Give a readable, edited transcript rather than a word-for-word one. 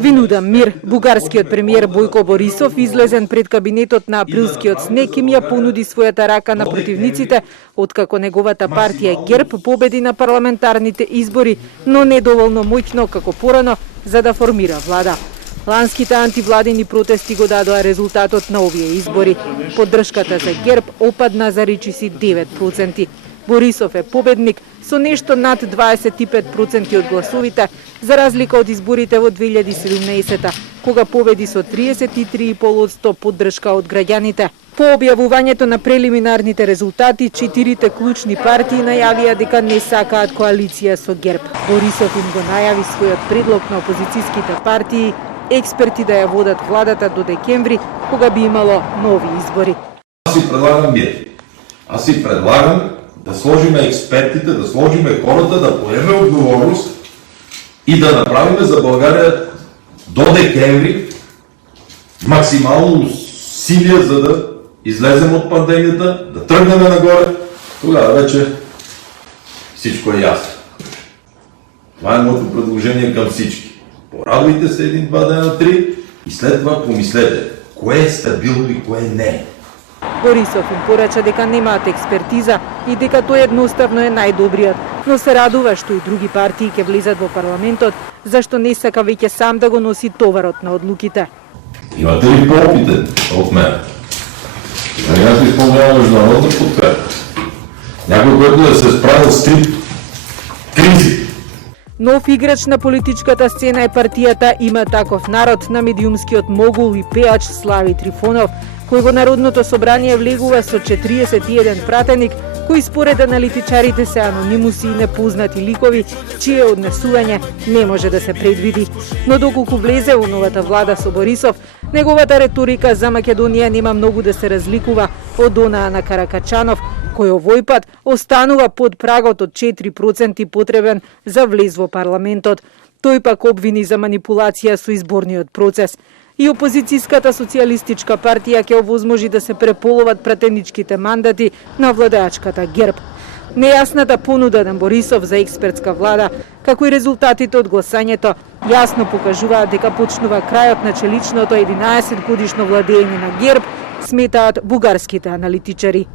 Винудам мир, бугарскиот премиер Бојко Борисов, излезен пред кабинетот на априлскиот снег, им ја понуди својата рака на противниците, откако неговата партија ГЕРБ победи на парламентарните избори, но недоволно моќно како порано за да формира влада. Ланските антивладини протести го дадоа резултатот на овие избори. Поддршката за ГЕРБ опадна за речиси 9%. Борисов е победник со нешто над 25% од гласовите, за разлика од изборите во 2017, кога победи со 33,5% поддршка од граѓаните. По објавувањето на прелиминарните резултати, 4 клучни партии најавија дека не сакаат коалиција со ГЕРБ. Борисов им го најави својот предлог на опозицијските партии, експерти да ја водат владата до декември, кога би имало нови избори. Аз си предлагам мир. Аз си предлагам да сложиме експертите, да сложиме хората, да поеме отговорност и да направиме за България до декември максимално усилие, за да излезем от пандемията, да тръгнем нагоре. Тогава вече всичко е ясно. Това е моето предложение към всички. Порадвайте се 1, 2 дена, 3 и след това помислете кое е стабилно и кое не е. Борисов им порача дека немаат експертиза и дека тој едноставно е најдобриот, но се радува што и други партии ќе влезат во парламентот, зашто не сака веќе сам да го носи товарот на одлуките. Имате ли по-опитен от мен? Някой изпълнява международна подкрепа. Някой, който да се справил с 3 кризи. Нов играч на политичката сцена е партијата Има таков народ на медиумскиот могул и пеач Слави Трифонов, кој во Народното собрание влегува со 41 пратеник, кои според аналитичарите се анонимуси и непознати ликови, чие однесување не може да се предвиди. Но доколку влезе во новата влада со Борисов, неговата реторика за Македонија нема многу да се разликува од онаа на Каракачанов, кој овој пат останува под прагот од 4% потребен за влез во парламентот. Тој пак обвини за манипулација со изборниот процес. И опозицијската социјалистичка партија ќе овозможи да се преполуват пратеничките мандати на владеачката ГЕРБ. Нејасната понуда на Борисов за експертска влада, како и резултатите од гласањето, јасно покажуваат дека почнува крајот на челичното 11 годишно владење на ГЕРБ, сметаат бугарските аналитичари.